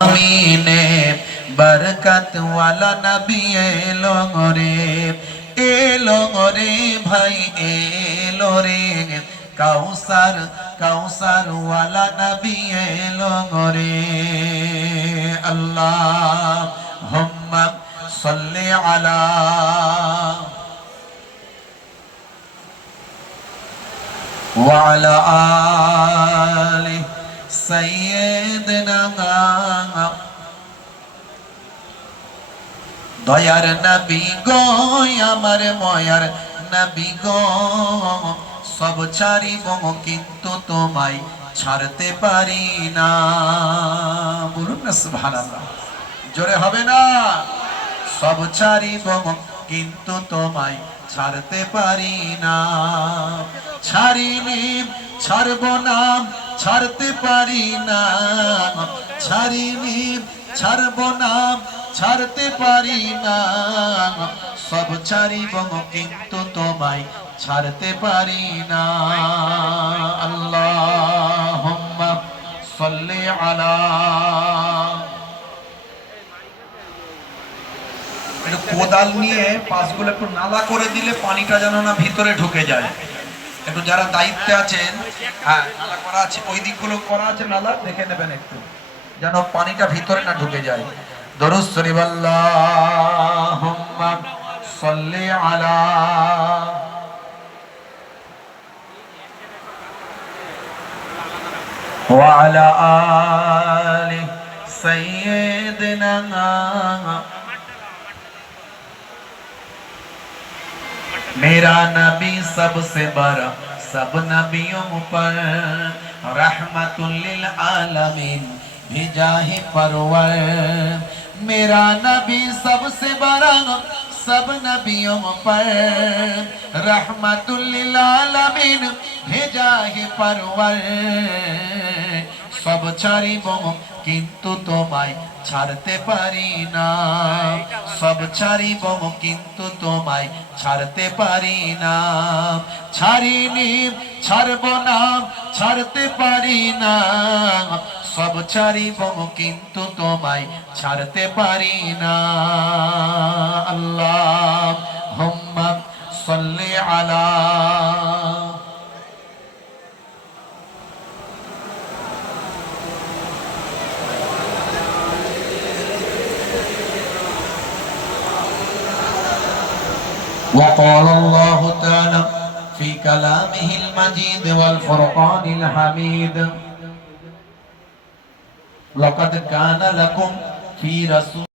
আমিনে বরকত ওয়ালা নবী এলো রে ভাই এলো রে কাউসার কাউসার ওয়ালা নবী এলো রে আল্লাহুম্মা সাল্লি আলা ওয়ালা আলি সাইয়্যিদিনা দয়ার নবী গো আমার ময়ার নবী গো সব ছাড়িব কিন্তু তোমায় ছাড়তে পারি না। বলুন না সুবহানাল্লাহ, জোরে হবে না? সব ছাড়িব কিন্তু তোমায় ছাড়তে পারি না। ছাড়িনি ছাড়ব না ছাড়তে পারি না, ছাড়িনি ছাড়ব না ছাড়তে পারি না। সব ছাড়িব কিন্তু তোমায় ছাড়তে পারি না। আল্লাহুম্মা সাল্লি আলা। একটু কোদাল নিয়ে পাশগুলো একটু নালা করে দিলে পানিটা যেন না ভিতরে ঢুকে যায়। একটু যারা দায়িত্বে আছেন, হ্যাঁ নালা করা আছে, ওই দিকগুলো করা আছে নালা, দেখে নেবেন একটু যেন পানিটা ভিতরে না ঢুকে যায়। দরুদ শরীফ আল্লাহুম্মা সাল্লি আলা ওয়া আলা আলি সাইয়্যিদিনা। मेरा नबी सबसे बड़ा सब नबियों पर रहमतुल लिल आलमीन भेजा है परवर। मेरा नबी सबसे बड़ा सब नबियों पर रहमतुल लिल आलमीन भेजा है परवर। सब ছাড়িব কিন্তু তোমায় ছাড়তে পারি না, সব ছাড়িব কিন্তু তোমায় ছাড়তে পারি না। ছাড়িনি ছাড়ব না ছাড়তে পারি না, সব ছাড়িব কিন্তু তোমায় ছাড়তে পারি না। আল্লাহুম্মা সাল্লি আলা। وقال الله تعالى في كلامه المجيد والفرقان الحميد لقد كان لكم في رسول